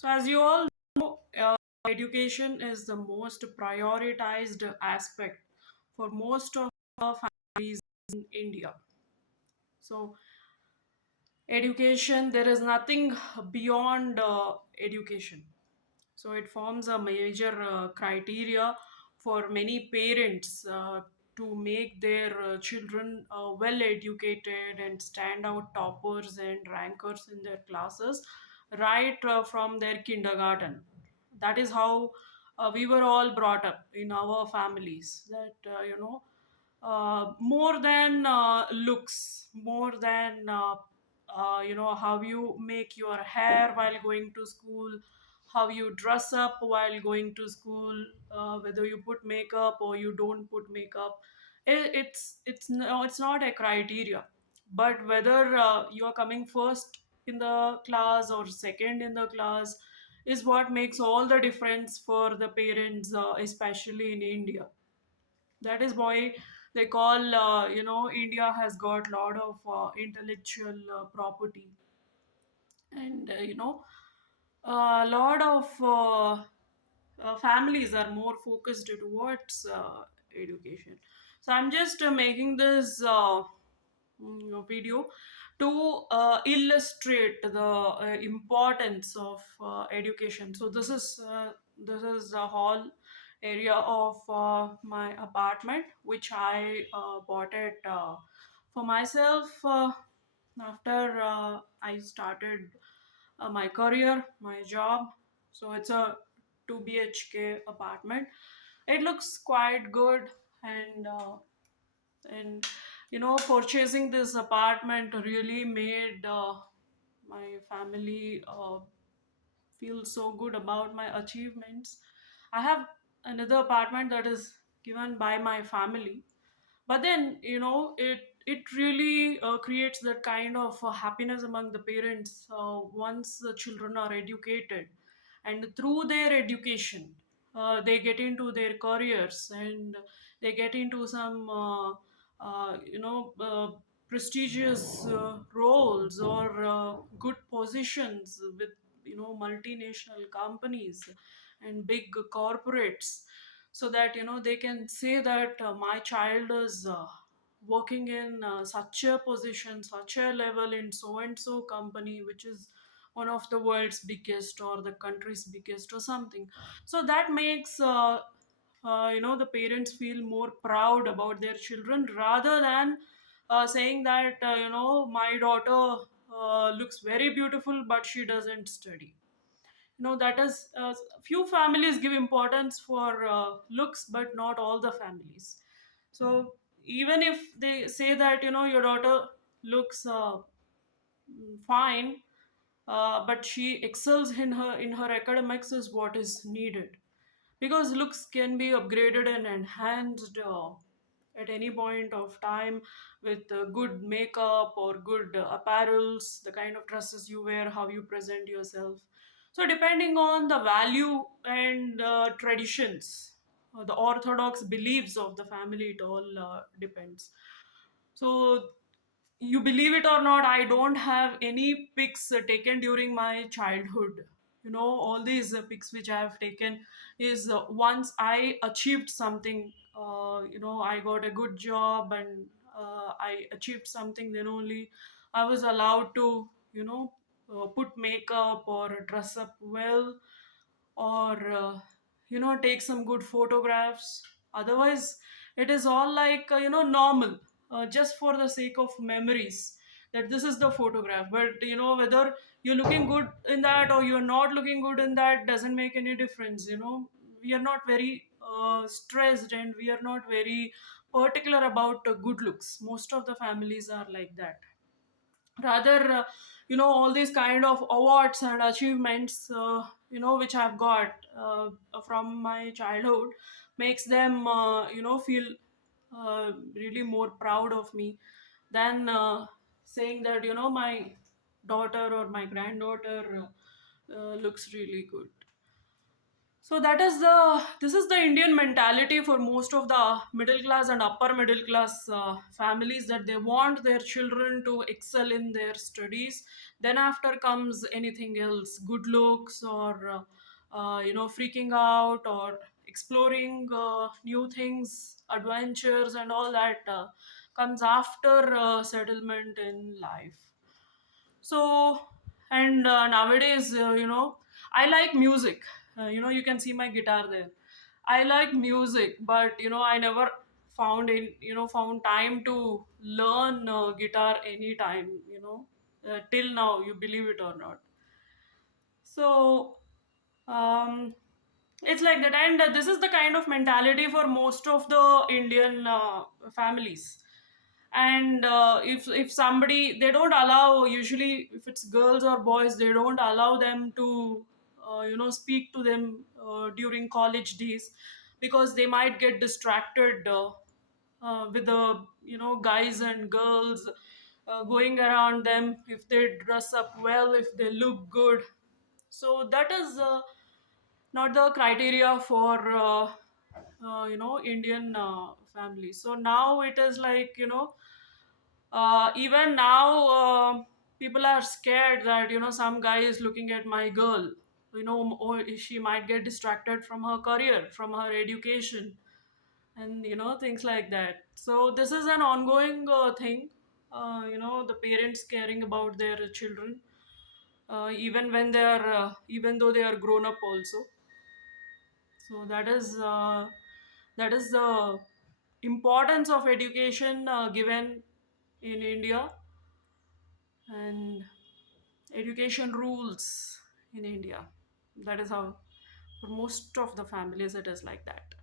So, as you all know, education is the most prioritized aspect for most of our families in India. So, education, there is nothing beyond education. So, it forms a major criteria for many parents to make their children well educated and stand out toppers and rankers in their classes right from their kindergarten. That is how we were all brought up in our families, that more than looks, more than how you make your hair while going to school, how you dress up while going to school, whether you put makeup or you don't put makeup. It's no, it's not a criteria, but whether you are coming first in the class or second in the class is what makes all the difference for the parents, especially in India. That is why they call, India has got a lot of intellectual property, and a lot of families are more focused towards education. So I'm just making this video to illustrate the importance of education. So this is a hall area of my apartment, which I bought it for myself after I started my career, my job. So it's a 2 BHK apartment. It looks quite good, and purchasing this apartment really made my family feel so good about my achievements. I have another apartment that is given by my family, but then it really creates that kind of happiness among the parents once the children are educated, and through their education they get into their careers, and they get into some prestigious roles or good positions with multinational companies and big corporates, so that they can say that my child is working in such a position, such a level in so and so company, which is one of the world's biggest or the country's biggest or something. So that makes the parents feel more proud about their children, rather than saying that my daughter looks very beautiful but she doesn't study. That is, few families give importance for looks, but not all the families. So even if they say that your daughter looks fine, but she excels in her academics, is what is needed, because looks can be upgraded and enhanced at any point of time with good makeup or good apparels, the kind of dresses you wear, how you present yourself. So depending on the value and traditions, the orthodox beliefs of the family, it all depends. So, you believe it or not, I don't have any pics taken during my childhood. All these pics which I have taken is once I achieved something, I got a good job, and I achieved something, then only I was allowed to put makeup or dress up well, or take some good photographs. Otherwise it is all like normal, just for the sake of memories, that this is the photograph. But whether you're looking good in that or you're not looking good in that doesn't make any difference. We are not very stressed, and we are not very particular about good looks. Most of the families are like that. Rather, all these kind of awards and achievements which I've got from my childhood makes them feel really more proud of me than saying that my daughter or my granddaughter looks really good. So this is the Indian mentality for most of the middle class and upper middle class families, that they want their children to excel in their studies. Then after comes anything else, good looks, or freaking out, or exploring new things, adventures, and all that comes after settlement in life. So, and nowadays, I like music. You can see my guitar there. I like music, but I never found time to learn guitar anytime. Till now, you believe it or not. So, um, it's like that, and this is the kind of mentality for most of the Indian families. And if somebody, they don't allow, usually if it's girls or boys, they don't allow them to speak to them during college days, because they might get distracted with the guys and girls going around them, if they dress up well, if they look good. So that is not the criteria for Indian families. So now it is like, even now, people are scared that some guy is looking at my girl, or she might get distracted from her career, from her education, and things like that. So this is an ongoing thing, the parents caring about their children, even when they are even though they are grown up also. So that is the importance of education given in India, and education rules in India. That is how for most of the families it is like that.